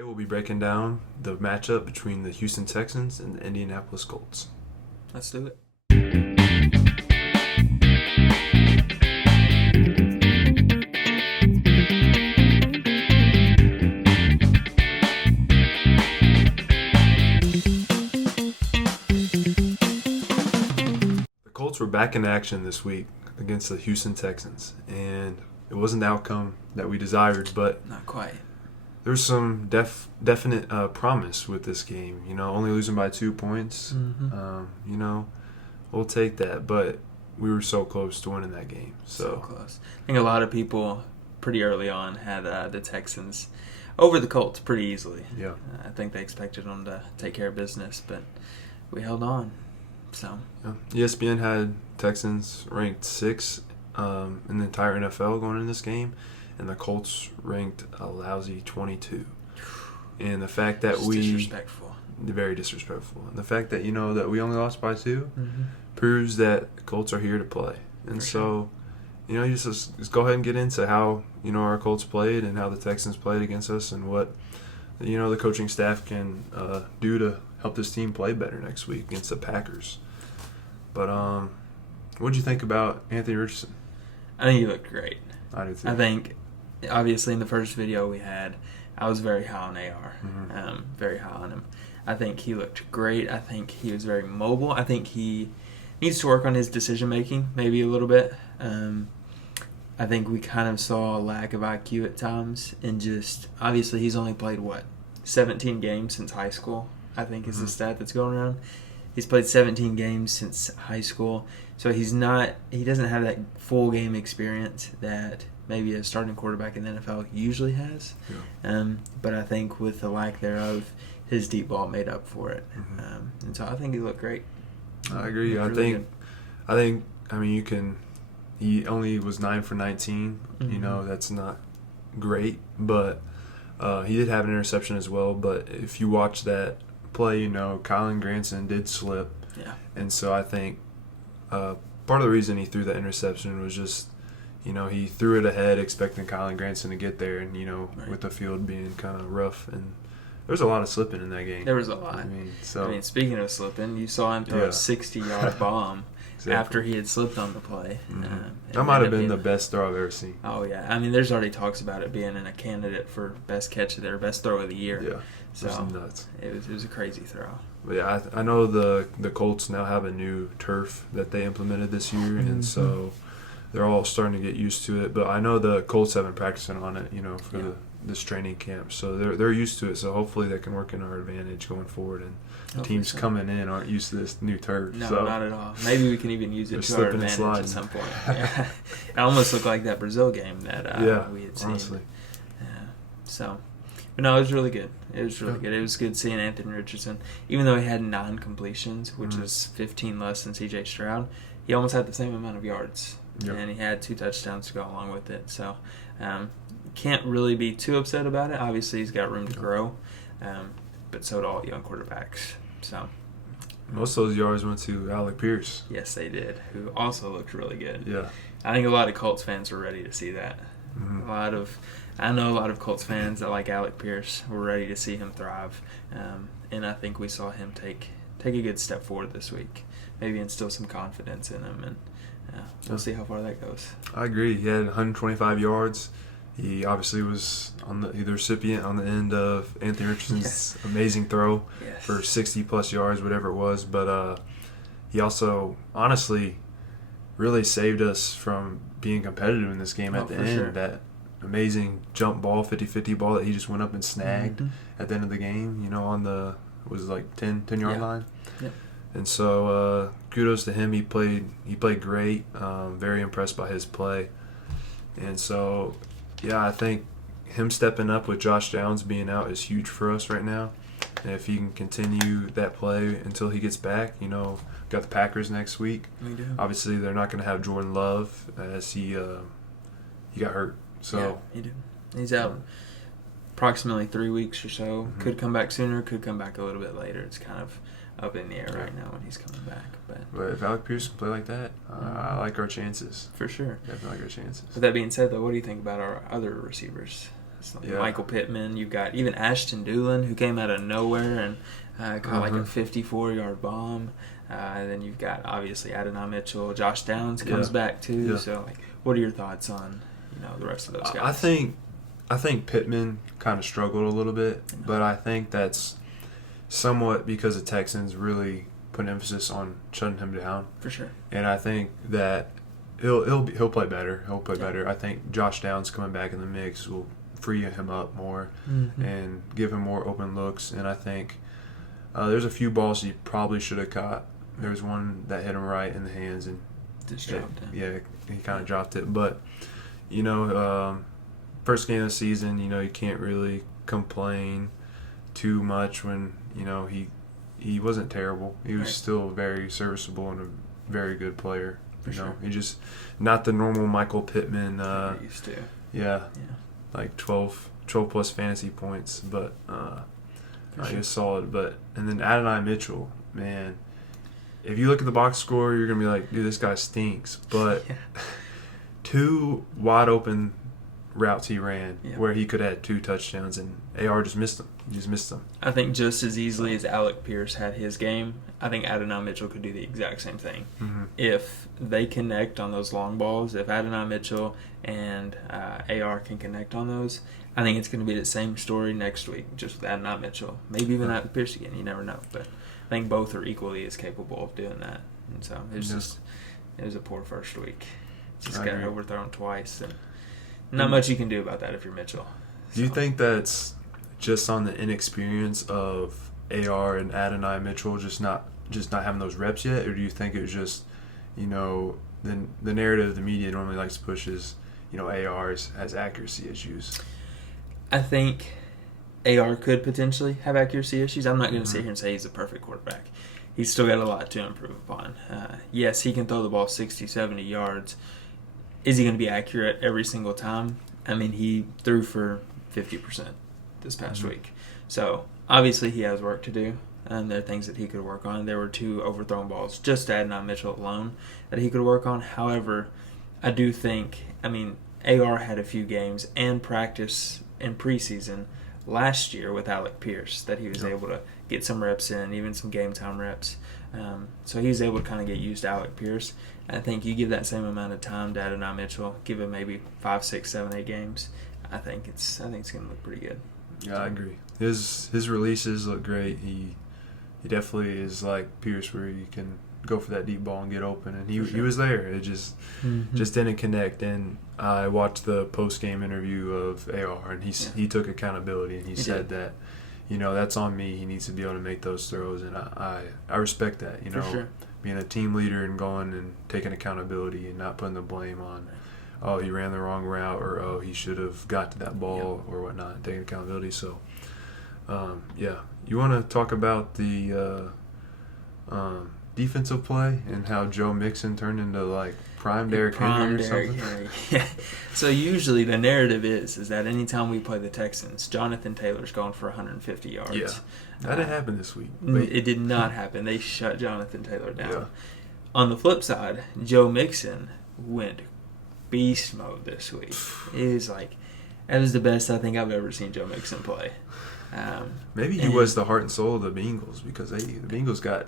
Today we'll be breaking down the matchup between the Houston Texans and the Indianapolis Colts. Let's do it. The Colts were back in action this week against the Houston Texans, and it wasn't the outcome that we desired, but Not quite. there's some definite promise with this game. Only losing by 2 points. We'll take that. But we were so close to winning that game. So close. I think a lot of people pretty early on had the Texans over the Colts pretty easily. Yeah. I think they expected them to take care of business, but we held on. So Yeah. ESPN had Texans ranked 6 in the entire NFL going in this game, and the Colts ranked a lousy 22. And the fact that disrespectful. Very disrespectful. And the fact that that we only lost by 2 proves that the Colts are here to play. And you just go ahead and get into how our Colts played and how the Texans played against us, and what the coaching staff can do to help this team play better next week against the Packers. But what did you think about Anthony Richardson? I think he looked great. I do too. I think, obviously, in the first video we had, I was very high on AR. Very high on him. I think he looked great. I think he was very mobile. I think he needs to work on his decision-making maybe a little bit. I think we kind of saw a lack of IQ at times. And just, obviously, he's only played, 17 games since high school, I think is the stat that's going around. He's played 17 games since high school. So he doesn't have that full game experience that maybe a starting quarterback in the NFL usually has. Yeah. But I think with the lack thereof, his deep ball made up for it. And so I think he looked great. I agree. He only was 9 for 19. That's not great, but he did have an interception as well. But if you watch that play, Colin Granson did slip. Yeah. And so I think part of the reason he threw that interception was just, he threw it ahead expecting Colin Granson to get there, and, Right. with the field being kind of rough. And there was a lot of slipping in that game. There was a lot. Speaking of slipping, you saw him throw a 60-yard bomb after he had slipped on the play. That might have been the best throw I've ever seen. Oh, yeah. There's already talks about it being in a candidate for best catch of their best throw of the year. Yeah. So nuts. It was a crazy throw. But yeah, I know the Colts now have a new turf that they implemented this year, and so they're all starting to get used to it. But I know the Colts have been practicing on it, for this training camp, so they're used to it. So hopefully they can work in our advantage going forrid. And teams coming in aren't used to this new turf. No, so not at all. Maybe we can even use it to our advantage at some point. Yeah. It almost looked like that Brazil game that we had seen. Honestly. But no, it was really good. It was really good. It was good seeing Anthony Richardson. Even though he had 9 completions, which is 15 less than C.J. Stroud, he almost had the same amount of yards. Yep. And he had 2 touchdowns to go along with it. So can't really be too upset about it. Obviously, he's got room to grow. But so do all young quarterbacks. So most of those yards went to Alec Pierce. Yes, they did, who also looked really good. Yeah. I think a lot of Colts fans were ready to see that. I know a lot of Colts fans that like Alec Pierce were ready to see him thrive. And I think we saw him take a good step forward this week. Maybe instill some confidence in him, and we'll see how far that goes. I agree. He had 125 yards. He obviously was the recipient on the end of Anthony Richardson's amazing throw for 60-plus yards, whatever it was. But he also, honestly, really saved us from being competitive in this game at the end. Sure. That amazing jump ball, 50-50 ball that he just went up and snagged at the end of the game, on the 10-yard line. Yep. And so kudos to him. He played great. Very impressed by his play. And so, yeah, I think him stepping up with Josh Downs being out is huge for us right now. And if he can continue that play until he gets back, got the Packers next week. We do. Obviously, they're not going to have Jordan Love as he got hurt. So yeah, he did. He's out approximately 3 weeks or so. Could come back sooner, could come back a little bit later. It's kind of up in the air right now when he's coming back. But if Alec Pierce can play like that, I like our chances. For sure. Definitely like our chances. With that being said, though, what do you think about our other receivers? Michael Pittman. You've got even Ashton Dulin, who came out of nowhere and caught like a 54-yard bomb. And then you've got, obviously, Adonai Mitchell. Josh Downs comes back, too. Yeah. So, what are your thoughts on, the rest of those guys? I think Pittman kind of struggled a little bit, but I think that's somewhat because the Texans really put emphasis on shutting him down. For sure. And I think that he'll play better. He'll play better. I think Josh Downs coming back in the mix will free him up more and give him more open looks. And I think there's a few balls he probably should have caught. There was one that hit him right in the hands and just dropped it. Yeah, he kind of dropped it. But, first game of the season, you can't really complain too much when, he wasn't terrible. He was still very serviceable and a very good player. For sure. He just not the normal Michael Pittman. Used to. Yeah. Like 12 plus fantasy points, but he was solid. And then Adonai Mitchell, man, if you look at the box score, you're gonna be like, dude, this guy stinks. But 2 wide open routes he ran where he could have had 2 touchdowns, and AR just missed them. He just missed them. I think just as easily as Alec Pierce had his game, I think Adonai Mitchell could do the exact same thing. Mm-hmm. If they connect on those long balls, if Adonai Mitchell and AR can connect on those, I think it's going to be the same story next week, just with Adonai Mitchell. Maybe even Alec Pierce again. You never know. But I think both are equally as capable of doing that. And so it was a poor first week. Just got overthrown twice. And not much you can do about that if you're Mitchell. Do you think that's just on the inexperience of AR and Adonai Mitchell just not having those reps yet, or do you think it was just the narrative the media normally likes to push is AR has accuracy issues? I think AR could potentially have accuracy issues. I'm not going to sit here and say he's a perfect quarterback. He's still got a lot to improve upon. Yes, he can throw the ball 60, 70 yards. Is he going to be accurate every single time? I mean, he threw for 50% this past week. So, obviously, he has work to do, and there are things that he could work on. There were 2 overthrown balls, just Adonai Mitchell alone, that he could work on. However, I do think, AR had a few games and practice in preseason last year with Alec Pierce that he was able to get some reps in, even some game time reps. So he was able to kind of get used to Alec Pierce. I think you give that same amount of time to Adonai Mitchell, give him maybe 5, 6, 7, 8 games. I think it's going to look pretty good. Yeah, I agree. His releases look great. He definitely is like Pierce, where he can go for that deep ball and get open, and he was there. It just didn't connect. And I watched the post game interview of AR, and he took accountability, and he said that that's on me. He needs to be able to make those throws, and I respect that. For sure. Being a team leader and going and taking accountability and not putting the blame on, oh, he ran the wrong route, or oh, he should have got to that ball or whatnot, and taking accountability. So, you want to talk about the defensive play and how Joe Mixon turned into like prime Derrick Henry or something? Yeah. So usually the narrative is that anytime we play the Texans, Jonathan Taylor's going for 150 yards. Yeah, that didn't happen this week. It did not happen. They shut Jonathan Taylor down. Yeah. On the flip side, Joe Mixon went beast mode this week. That was the best I think I've ever seen Joe Mixon play. Maybe he was the heart and soul of the Bengals, because the Bengals got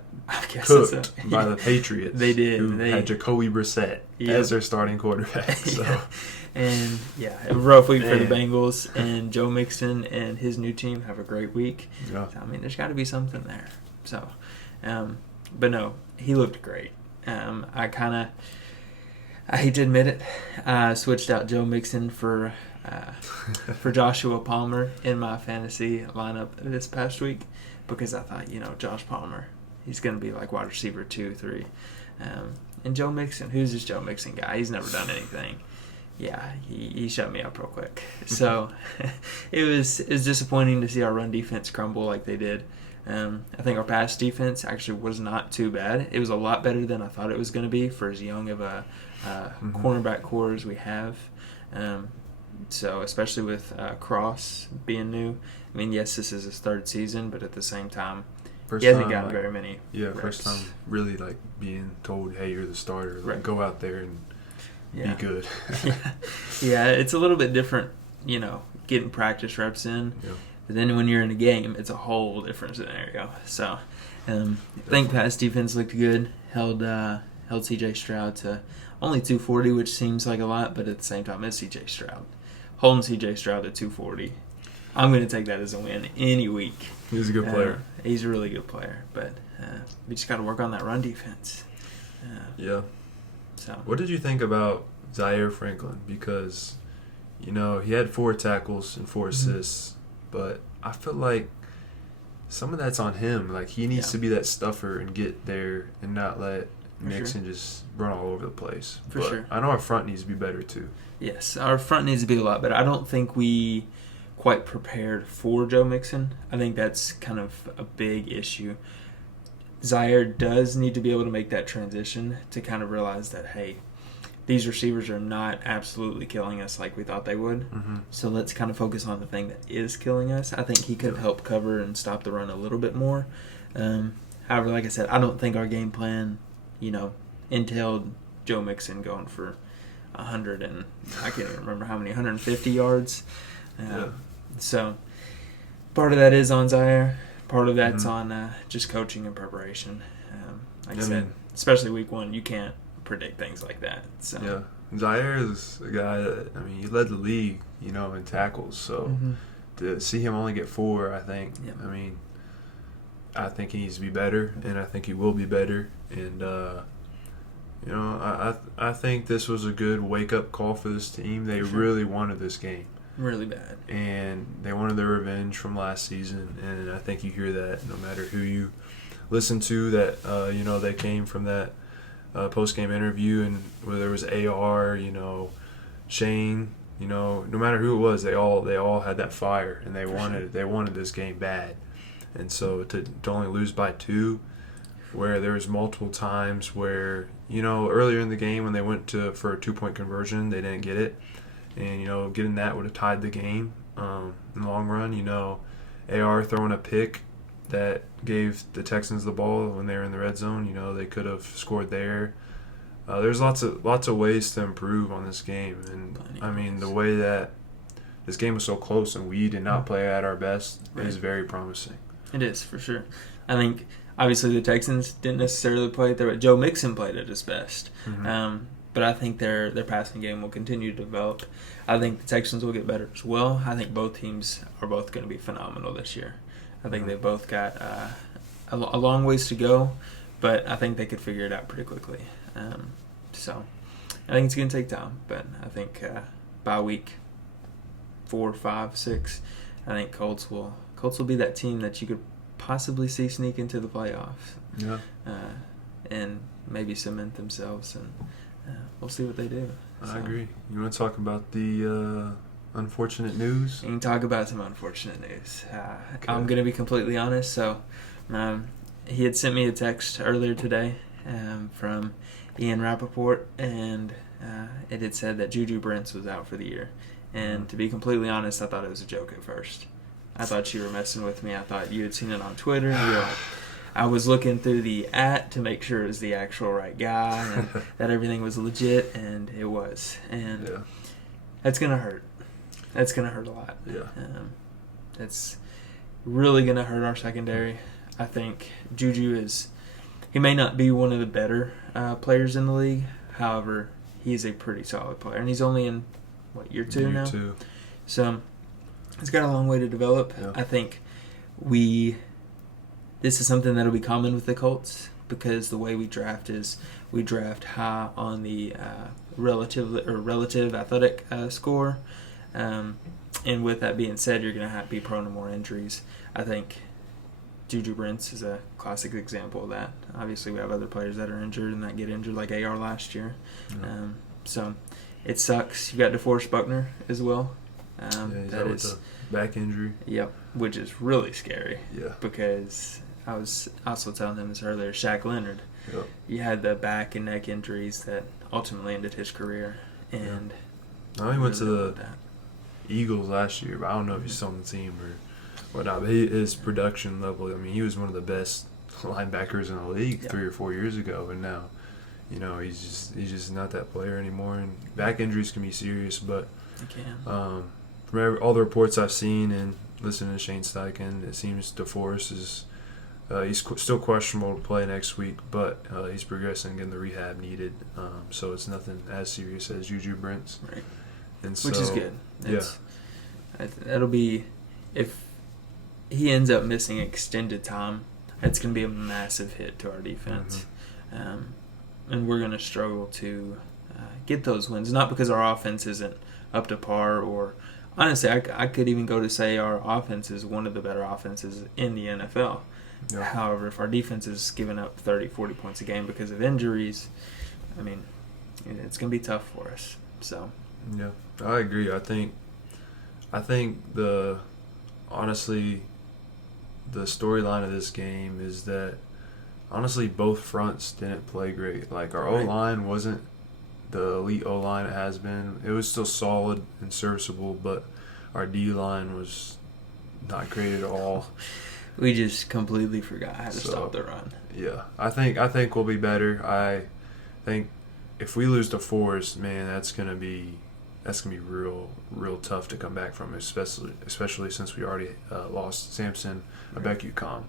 cooked by the Patriots. They did. Who had Jacoby Brissett as their starting quarterback. So. And a rough week for the Bengals. And Joe Mixon and his new team have a great week. Yeah. So, there's got to be something there. So, but no, he looked great. I hate to admit it, I switched out Joe Mixon for Joshua Palmer in my fantasy lineup this past week, because I thought, Josh Palmer, he's going to be like wide receiver 2, 3. And Joe Mixon, who's this Joe Mixon guy? He's never done anything. Yeah, he shut me up real quick. So it was disappointing to see our run defense crumble like they did. I think our pass defense actually was not too bad. It was a lot better than I thought it was going to be for as young of a cornerback core as we have. So especially with Cross being new. Yes, this is his 3rd season, but at the same time, he hasn't gotten very many reps. First time really being told, hey, you're the starter. Go out there and be good. Yeah, it's a little bit different, getting practice reps in. Yeah. But then when you're in a game, it's a whole different scenario. So I think pass defense looked good. Held C.J. Stroud to only 240, which seems like a lot, but at the same time, it's C.J. Stroud. Holding C.J. Stroud at 240, I'm going to take that as a win any week. He's a good player. He's a really good player, but we just got to work on that run defense. Yeah. So what did you think about Zaire Franklin? Because, he had 4 tackles and 4 assists, but I feel like some of that's on him. Like, he needs to be that stuffer and get there and not let Mixon just run all over the place. For sure. I know our front needs to be better, too. Yes, our front needs to be a lot better. I don't think we quite prepared for Joe Mixon. I think that's kind of a big issue. Zaire does need to be able to make that transition to kind of realize that, hey, these receivers are not absolutely killing us like we thought they would. Mm-hmm. So let's kind of focus on the thing that is killing us. I think he could help cover and stop the run a little bit more. However, like I said, I don't think our game plan, entailed Joe Mixon going for 100 and I can't even remember how many, 150 yards. So part of that is on Zaire. Part of that's on just coaching and preparation. Like I said, especially week 1, you can't predict things like that. So yeah, Zaire is a guy that he led the league, in tackles. So to see him only get 4, I think. Yep. I think he needs to be better, and I think he will be better. And I think this was a good wake up call for this team. They really wanted this game. Really bad. And they wanted their revenge from last season, and I think you hear that no matter who you listen to, that they came from that post-game interview, and whether there was AR, Shane, no matter who it was, they all had that fire, and they wanted this game bad. And so to only lose by 2, where there was multiple times where, earlier in the game when they went for a 2-point conversion, they didn't get it. And, getting that would have tied the game in the long run. AR throwing a pick that gave the Texans the ball when they were in the red zone. They could have scored there. There's lots of ways to improve on this game. And, the way that this game was so close and we did not play at our best is very promising. It is, for sure. I think, obviously, the Texans didn't necessarily play it there, but Joe Mixon played at his best. Mm-hmm. But I think their passing game will continue to develop. I think the Texans will get better as well. I think both teams are both going to be phenomenal this year. I think they both got a long ways to go, but I think they could figure it out pretty quickly. So I think it's going to take time, but I think by week 4, 5, 6, I think Colts will be that team that you could possibly see sneak into the playoffs. Yeah. And maybe cement themselves, and we'll see what they do. I agree. You want to talk about the unfortunate news? You can talk about some unfortunate news. Okay. I'm going to be completely honest. So he had sent me a text earlier today from Ian Rappaport, and it had said that Juju Brents was out for the year. And to be completely honest, I thought it was a joke at first. I thought you were messing with me. I thought you had seen it on Twitter. I was looking through the to make sure it was the actual right guy and that everything was legit, and it was. And that's going to hurt. That's going to hurt a lot. Yeah. That's really going to hurt our secondary. I think Juju he may not be one of the better players in the league. However, he's a pretty solid player. And he's only in, year 2 now? Year 2. So he's got a long way to develop. Yeah. I think this is something that'll be common with the Colts, because the way we draft is we draft high on the relative athletic score. And with that being said, you're going to be prone to more injuries. I think Juju Brents is a classic example of that. Obviously, we have other players that are injured and that get injured, like AR last year. Yeah. So it sucks. You got DeForest Buckner as well. He's out with a back injury. Yep, which is really scary. Yeah. Because I was also telling him this earlier, Shaq Leonard. Yep. He had the back and neck injuries that ultimately ended his career. And he went to the Eagles last year, but I don't know if he's still on the team or whatnot. But his production level, he was one of the best linebackers in the league 3 or 4 years ago, and now, he's just not that player anymore. And back injuries can be serious, but they can. from all the reports I've seen and listening to Shane Steichen, it seems DeForest is he's still questionable to play next week, but he's progressing, getting the rehab needed. So it's nothing as serious as Juju Brents. Right. And so, which is good. Yeah. That'll be, if he ends up missing extended time, it's going to be a massive hit to our defense. And we're going to struggle to get those wins, not because our offense isn't up to par, or honestly, I could even go to say our offense is one of the better offenses in the NFL. Yeah. However, if our defense is giving up 30, 40 points a game because of injuries, I mean, it's going to be tough for us. So. Yeah, I agree. I think honestly, the storyline of this game is that honestly both fronts didn't play great. Like our O-line wasn't the elite O-line it has been. It was still solid and serviceable, but our D-line was not great at all. We just completely forgot how to stop the run. Yeah, I think we'll be better. I think if we lose to Forest, man, that's gonna be real tough to come back from, especially since we already lost Samson Abekukam.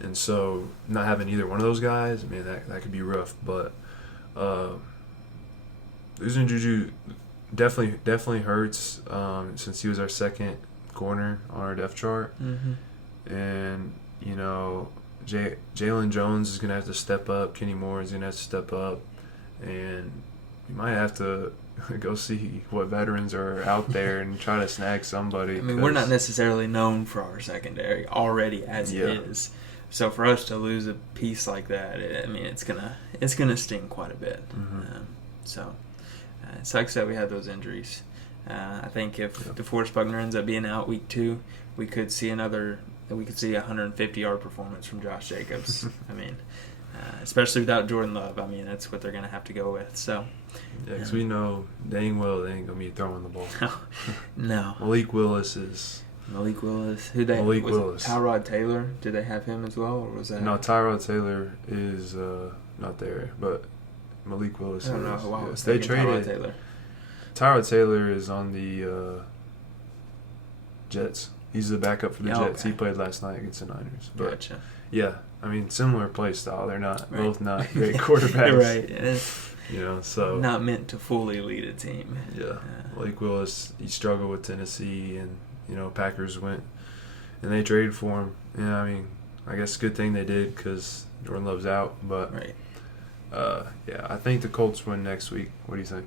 And so not having either one of those guys, man, that could be rough. But losing Juju definitely hurts, since he was our second corner on our depth chart. And Jalen Jones is gonna have to step up. Kenny Moore is gonna have to step up, and you might have to go see what veterans are out there and try to snag somebody. I mean, we're not necessarily known for our secondary already as it is. So for us to lose a piece like that, it's gonna sting quite a bit. So it sucks that we had those injuries. I think if DeForest Buckner ends up being out week 2, we could see a 150-yard performance from Josh Jacobs. Especially without Jordan Love. That's what they're going to have to go with. So, yeah, because we know dang well they ain't going to be throwing the ball. No. Malik Willis. Who they? Malik Willis. Tyrod Taylor. Did they have him as well, or was that? No, Tyrod Taylor is not there, but Malik Willis. I don't know. Wow, yeah. They traded Tyrod Taylor. Tyrod Taylor is on the Jets. He's the backup for the Jets. Okay. He played last night against the Niners. But, gotcha. Yeah, similar play style. They're both not great quarterbacks. Right. So not meant to fully lead a team. Yeah. Malik Willis, he struggled with Tennessee, and Packers went and they traded for him. And I guess good thing they did because Jordan Love's out. But I think the Colts win next week. What do you think?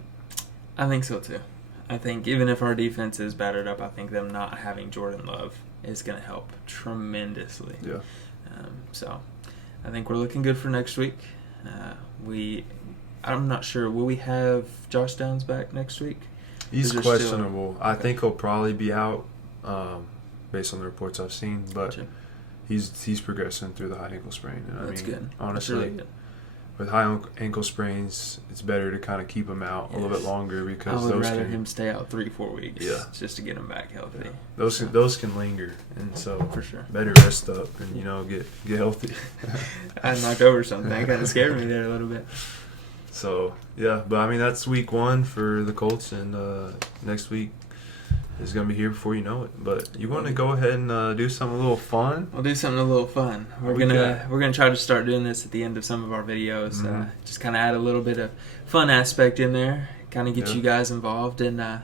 I think so too. I think even if our defense is battered up, I think them not having Jordan Love is going to help tremendously. Yeah. So I think we're looking good for next week. I'm not sure. Will we have Josh Downs back next week? He's questionable. I think he'll probably be out, based on the reports I've seen. But he's progressing through the high ankle sprain. And That's good. Honestly, That's really good. With high ankle sprains, it's better to kind of keep him out a little bit longer because I would rather him stay out 3-4 weeks. Yeah. Just to get him back healthy. Yeah. Those can linger, and so for sure better rest up and get healthy. I knocked over something. That kind of scared me there a little bit. So yeah, but that's week 1 for the Colts, and next week is gonna be here before you know it. But you want to go ahead and do something a little fun? We'll do something a little fun. We're gonna try to start doing this at the end of some of our videos. Just kind of add a little bit of fun aspect in there, kind of get you guys involved. And I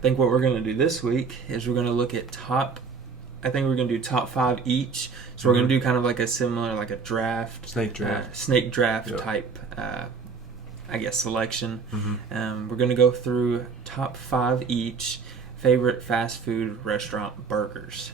think what we're gonna do this week is we're gonna look at top 5 each. So we're gonna do kind of like a similar, like a draft, snake draft type. I guess selection. We're gonna go through top 5 each favorite fast food restaurant burgers.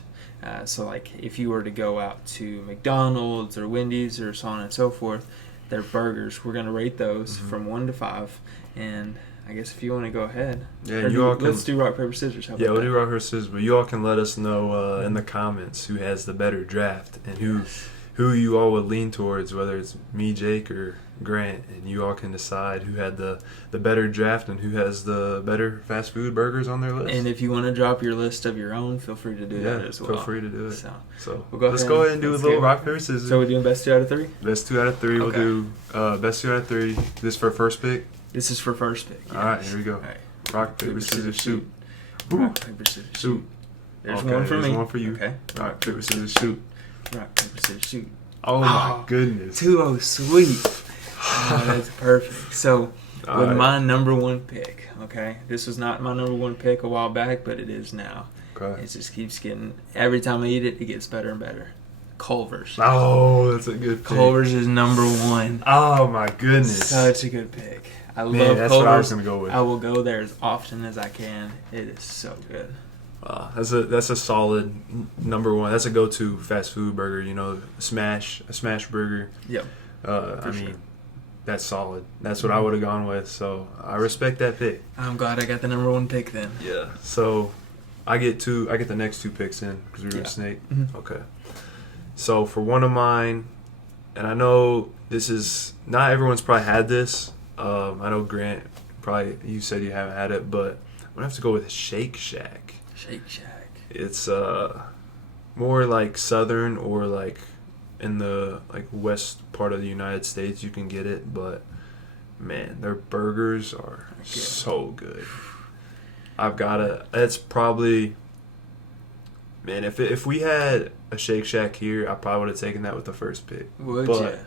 So like if you were to go out to McDonald's or Wendy's or so on and so forth, their burgers, we're gonna rate those from 1 to 5. And I guess if you want to go ahead, let's do rock paper scissors. How about we'll do rock paper scissors. But you all can let us know in the comments who has the better draft and who you all would lean towards, whether it's me, Jake, or Grant, and you all can decide who had the better draft and who has the better fast food burgers on their list. And if you want to drop your list of your own, feel free to do that as well. Feel free to do it. So let's go ahead and do a little rock paper scissors. So we're doing best 2 out of 3? Best 2 out of 3. Okay. We'll do best 2 out of 3. This for first pick? This is for first pick. All right, here we go. All right. Rock, paper, scissors, shoot. Rock, paper, scissors, shoot. There's Okay, one for there's me. one for you. Okay. Rock, paper, scissors, shoot. Rock, paper, scissors, shoot. Oh, my goodness. 2-0 sweet. Oh, that's perfect. So, All with right. my number one pick, okay? This was not my number one pick a while back, but it is now. Okay. It just keeps getting, every time I eat it, it gets better and better. Culver's. Oh, that's a good pick. Culver's is number one. Oh, my goodness. Such a good pick. I Man, love that's Culver's. what I was going to go with. I will go there as often as I can. It is so good. That's a solid number one. That's a go-to fast food burger. You know, a smash burger. Yep. I mean, that's solid. That's what I would have gone with. So I respect that pick. I'm glad I got the number one pick then. Yeah. So I get the next two picks in because we're doing snake. Mhm. Okay. So for one of mine, and I know this is not everyone's probably had this. I know Grant probably you said you haven't had it, but I'm gonna have to go with Shake Shack. Shake Shack. It's more like southern or like in the like west part of the United States you can get it, but man, their burgers are so good. It's probably, man, if we had a Shake Shack here, I probably would have taken that with the first pick. Would But you?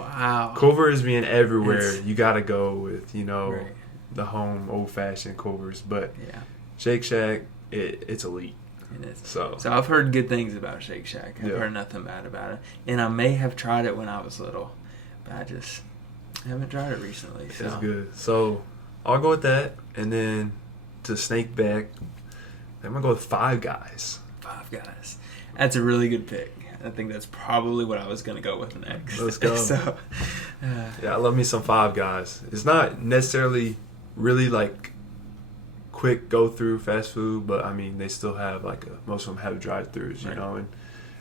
Wow. Culver's being everywhere, It's- you gotta go with, Right. the home old fashioned Culver's, but Yeah. Shake Shack, it's elite. It is. So So I've heard good things about Shake Shack. I've Yeah. heard nothing bad about it. And I may have tried it when I was little, but I just haven't tried it recently. So. it's good. So I'll go with that, and then to snake back, I'm gonna go with Five Guys. Five Guys. That's a really good pick. I think that's probably what I was going to go with next. Let's go. So, Yeah, I love me some Five Guys. It's not necessarily really like quick go through fast food, but I mean they still have most of them have drive-throughs, Right. and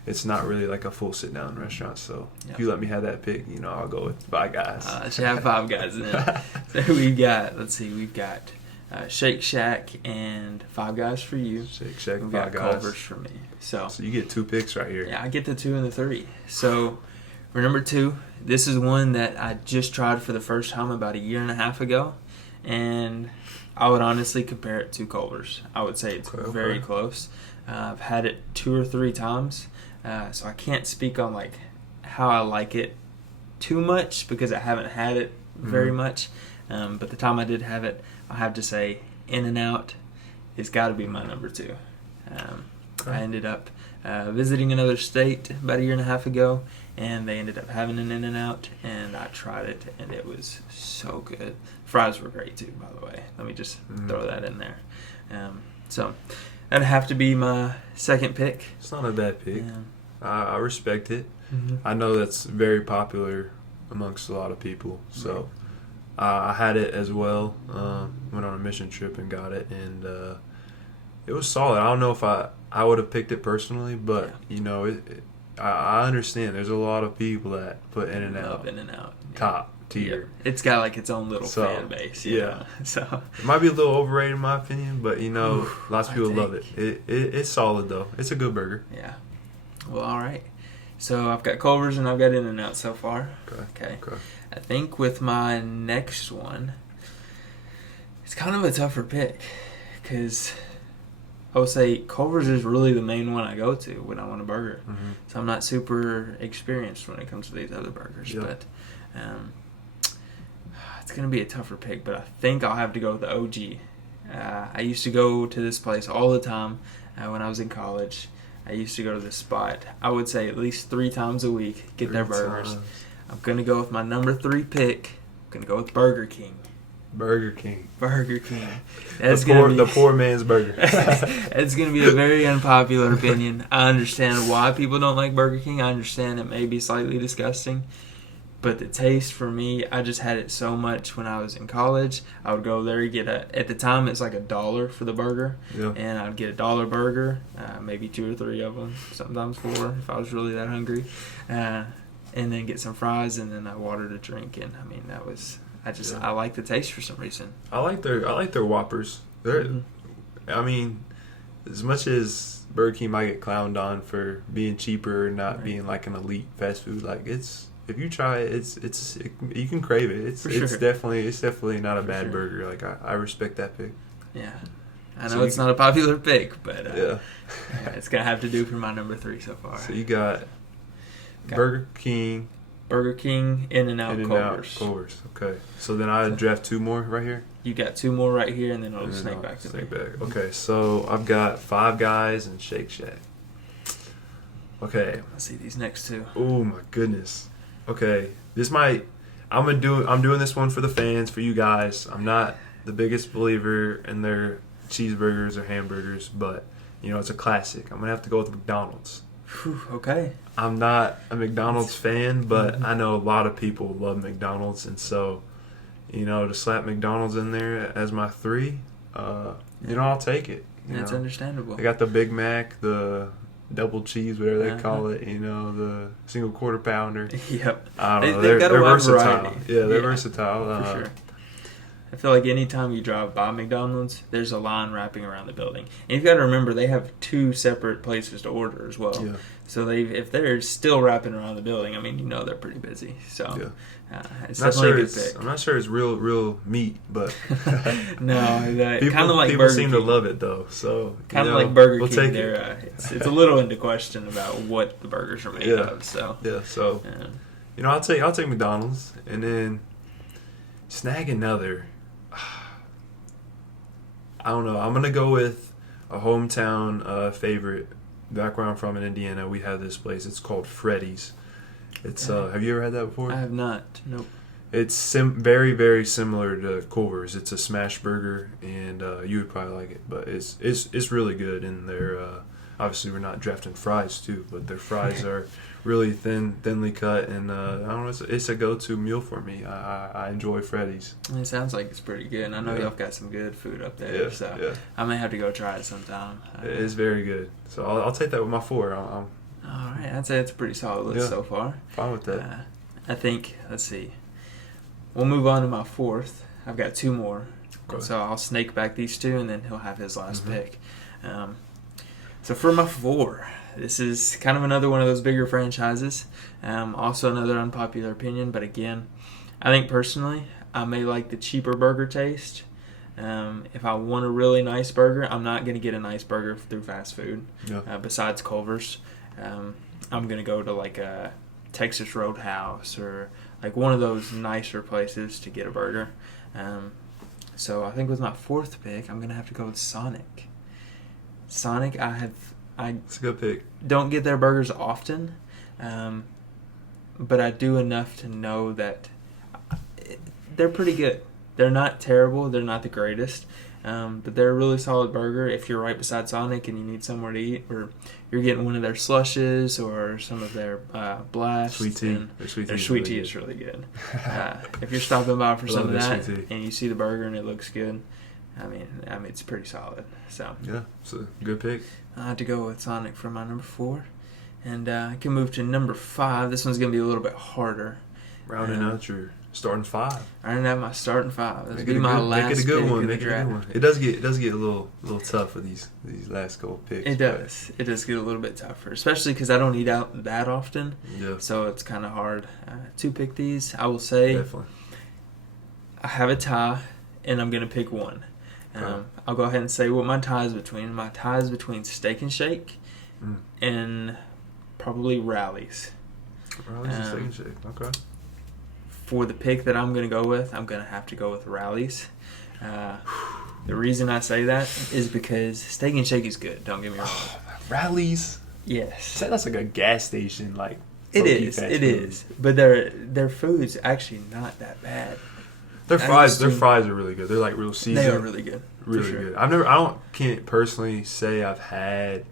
it's not really like a full sit down restaurant. So Yeah. if you let me have that pick, I'll go with Five Guys. I should have Five Guys then. So we've got Shake Shack and Five Guys for you. Shake Shack, We've Five got Guys. Culver's for me. So you get two picks right here. yeah, I get the 2 and the 3. So for number 2, this is one that I just tried for the first time about a year and a half ago, and I would honestly compare it to Culver's. I would say it's Okay. very close. I've had it 2 or 3 times, so I can't speak on how I like it too much because I haven't had it very much. But the time I did have it, I have to say In-N-Out has got to be my number 2. I ended up visiting another state about a year and a half ago, and they ended up having an In-N-Out, and I tried it, and it was so good. Fries were great too, by the way. Let me just throw that in there. So that'd have to be my second pick. It's not a bad pick. I respect it. Mm-hmm. I know that's very popular amongst a lot of people. So I had it as well. Went on a mission trip and got it, and it was solid. I don't know if I would have picked it personally, but I understand. There's a lot of people that put In-N-Out In-N-Out. top tier. Yeah. It's got its own little So, fan base. yeah. So It might be a little overrated in my opinion, but lots of I people love think- it. It's solid though. It's a good burger. yeah. Well, all right. So I've got Culver's and I've got In-N-Out so far. Okay. I think with my next one, it's kind of a tougher pick because I would say Culver's is really the main one I go to when I want a burger. Mm-hmm. So I'm not super experienced when it comes to these other burgers, Yep. but it's going to be a tougher pick, but I think I'll have to go with the OG. I used to go to this place all the time when I was in college. I used to go to this spot, I would say at least 3 times a week, get their burgers. I'm going to go with my number 3 pick. I'm going to go with Burger King. Burger King. Burger King. The poor man's burger. It's going to be a very unpopular opinion. I understand why people don't like Burger King. I understand it may be slightly disgusting. But the taste for me, I just had it so much when I was in college. I would go there, at the time it's like $1 for the burger. Yeah. And I'd get a $1 burger, maybe 2 or 3 of them, sometimes 4 if I was really that hungry. And then get some fries and then I watered a drink. And I mean, that was, I like the taste for some reason. I like their Whoppers. I mean, as much as Burger King might get clowned on for being cheaper and not being like an elite fast food, if you try it, you can crave it. It's For sure. definitely not a bad burger. I respect that pick. Yeah, I know it's not a popular pick, but yeah, it's going to have to do for my number 3 so far. So you got Burger King, In-N-Out, Culver's. Okay. So then I draft 2 more right here? You got 2 more right here, and then I'll snake back to me. Okay, so I've got Five Guys and Shake Shack. Okay. Let's see these next 2. Oh my goodness. Okay. I'm doing this one for the fans, for you guys. I'm not the biggest believer in their cheeseburgers or hamburgers, but it's a classic. I'm gonna have to go with McDonald's. Whew, okay. I'm not a McDonald's fan, but I know a lot of people love McDonald's, and so to slap McDonald's in there as my 3, I'll take it. That's understandable. They got the Big Mac, the double cheese, whatever they call it, the single quarter pounder. Yep. I don't know. They've got they're a wide versatile. variety. Yeah, they're versatile. For sure. I feel like anytime you drive by McDonald's, there's a line wrapping around the building. And you've got to remember, they have 2 separate places to order as well. Yeah. So if they're still wrapping around the building, they're pretty busy. So it's definitely a good pick. I'm not sure it's real meat, but no, kind of like people Burger seem King. To love it though. So kind of like Burger King, it's a little into question about what the burgers are made of. So I'll take McDonald's, and then snag another. I don't know. I'm gonna go with a hometown favorite. Back where I'm from in Indiana, we have this place. It's called Freddy's. It's have you ever had that before? I have not. Nope. It's very, very similar to Culver's. It's a smash burger, and you would probably like it. But it's really good. And they're obviously we're not drafting fries too, but their fries are really thinly cut, and I don't know. It's a go-to meal for me. I enjoy Freddy's. It sounds like it's pretty good. I know y'all got some good food up there, so I may have to go try it sometime. It's very good. So I'll take that with my 4. All right, I'd say it's a pretty solid list so far. Fine with that. I think, let's see. We'll move on to my 4th. I've got 2 more. So I'll snake back these 2, and then he'll have his last pick. So for my 4, this is kind of another one of those bigger franchises. Also another unpopular opinion, but again, I think personally, I may like the cheaper burger taste. If I want a really nice burger, I'm not going to get a nice burger through fast food. Besides Culver's. I'm going to go to like a Texas Roadhouse or like one of those nicer places to get a burger. So I think with my 4th pick, I'm going to have to go with Sonic. Sonic, it's a good pick. Don't get their burgers often, but I do enough to know that they're pretty good. They're not terrible. They're not the greatest, but they're a really solid burger. If you're right beside Sonic and you need somewhere to eat, or you're getting one of their slushes or some of their blasts. Sweet tea. Their sweet tea is really good. If you're stopping by for some of that and you see the burger and it looks good, I mean, it's pretty solid. So yeah, it's a good pick. I had to go with Sonic for my number 4, and I can move to number 5. This one's gonna be a little bit harder. Rounding out your starting 5. Rounding out my starting 5. This will be my last. Make it a good one. Make it a good one. It does get a little tough with these last couple picks. It does. It does get a little bit tougher, especially because I don't eat out that often. Yeah. So it's kind of hard to pick these. I will say. Definitely. I have a tie, and I'm gonna pick one. I'll go ahead and say what my tie is between. My tie is between Steak and Shake and probably Rally's. Rally's and Steak and Shake. Okay. For the pick that I'm going to go with, I'm going to have to go with Rally's. The reason I say that is because Steak and Shake is good. Don't get me wrong. Rally's? Yes. That's like a gas station, like. It is. But their food's actually not that bad. Their fries are really good. They're like real seasoned. They are really good. Really good. Can't personally say I've had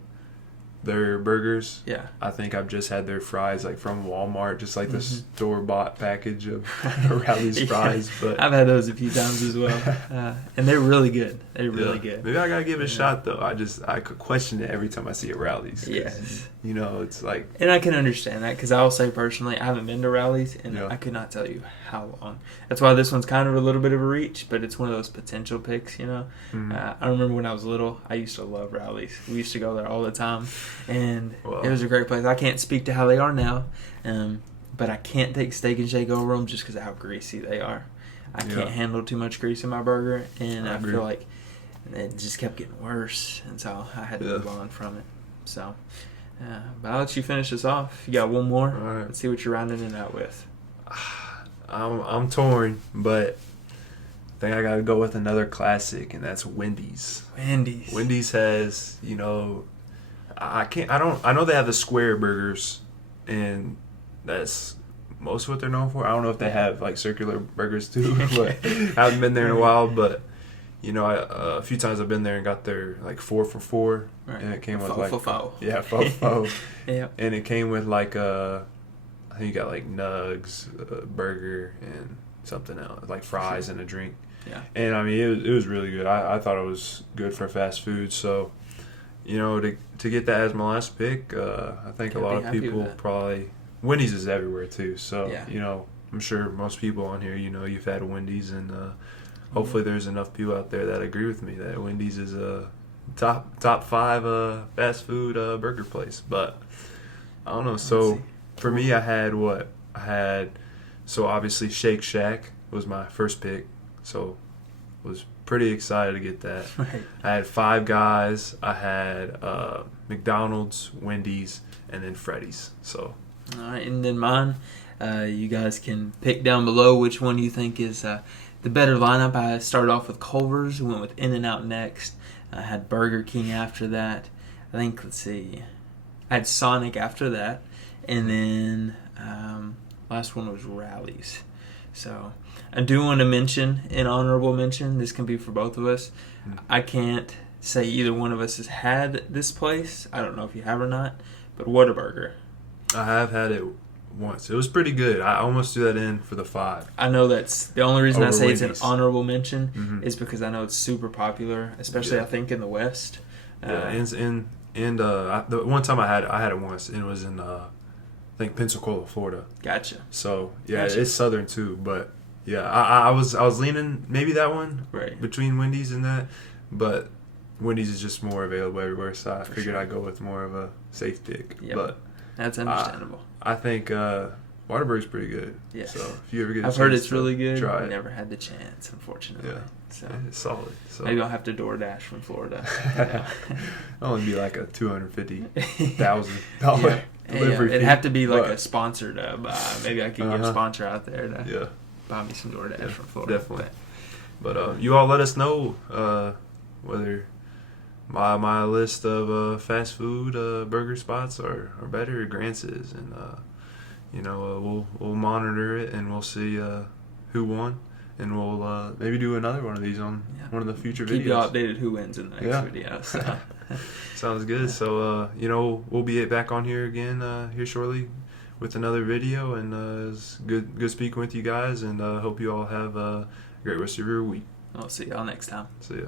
their burgers. Yeah. I think I've just had their fries like from Walmart, just like the store-bought package of Rally's fries. But I've had those a few times as well, and they're really good. They're really good. Maybe I gotta give it a shot though. I could question it every time I see a Rally's. Yes. It's like. And I can understand that because I will say personally, I haven't been to Rally's, and I could not tell you how long. That's why this one's kind of a little bit of a reach, but it's one of those potential picks. I remember when I was little, I used to love Rally's. We used to go there all the time. And it was a great place. I can't speak to how they are now, but I can't take Steak and Shake over them just because of how greasy they are. I can't handle too much grease in my burger, and I feel like and it just kept getting worse, and so I had to move on from it. So, but I'll let you finish this off. You got one more? All right. Let's see what you're rounding it out with. I'm torn, but I think I gotta go with another classic, and that's Wendy's. Wendy's has, you know, I know they have the square burgers, and that's most of what they're known for. I don't know if they have like circular burgers too, but I haven't been there in a while. But you know, a few times I've been there and got their like 4 for $4, Right. and it came with Fo. yeah, fo. Yeah. And it came with like I think you got like nugs, burger, and something else like fries and a drink. Yeah. And I mean, it was really good. I thought it was good for fast food. So, you know, to get that as my last pick, I think a lot of people probably. Wendy's is everywhere too. So, you know, I'm sure most people on here, you know, you've had Wendy's, and hopefully there's enough people out there that agree with me that Wendy's is a top 5 fast food burger place. But I don't know. So for me, I had so obviously Shake Shack was my first pick. So was pretty excited to get that. Right. I had Five Guys. I had McDonald's, Wendy's, and then Freddy's. So. All right, and then mine, you guys can pick down below which one you think is the better lineup. I started off with Culver's, went with In-N-Out next. I had Burger King after that. I think, let's see, I had Sonic after that. And then last one was Rally's. So I do want to mention an honorable mention. This can be for both of us. I can't say either one of us has had this place. I don't know if you have or not, but Whataburger. I have had it once. It was pretty good. I almost threw that in for the 5. I know that's the only reason I say Wendy's. it's an honorable mention is because I know it's super popular, especially I think in the West. Yeah, the one time I had it once, and it was in I think Pensacola, Florida. Gotcha. So it's southern too, but yeah, I was leaning maybe that one between Wendy's and that, but Wendy's is just more available everywhere, so I figured I'd go with more of a safe pick. Yep. But that's understandable. I think Whataburger's pretty good. Yes. So if you ever get a I've chance heard it's really good. try it. Never had the chance, unfortunately. Yeah. So it's solid. So maybe I'll have to DoorDash from Florida. It'll only be like a $250,000 delivery fee. It'd have to be like a sponsored. Maybe I could get a sponsor out there to buy me some DoorDash from Florida. Definitely. But you all let us know whether my list of fast food burger spots are better or Grant's is, and you know, we'll monitor it and we'll see who won, and we'll maybe do another one of these on one of the future videos. Keep you updated who wins in the next video. So. Sounds good. So you know, we'll be back on here again here shortly with another video, and it's good speaking with you guys, and hope you all have a great rest of your week. I'll see y'all next time. See ya.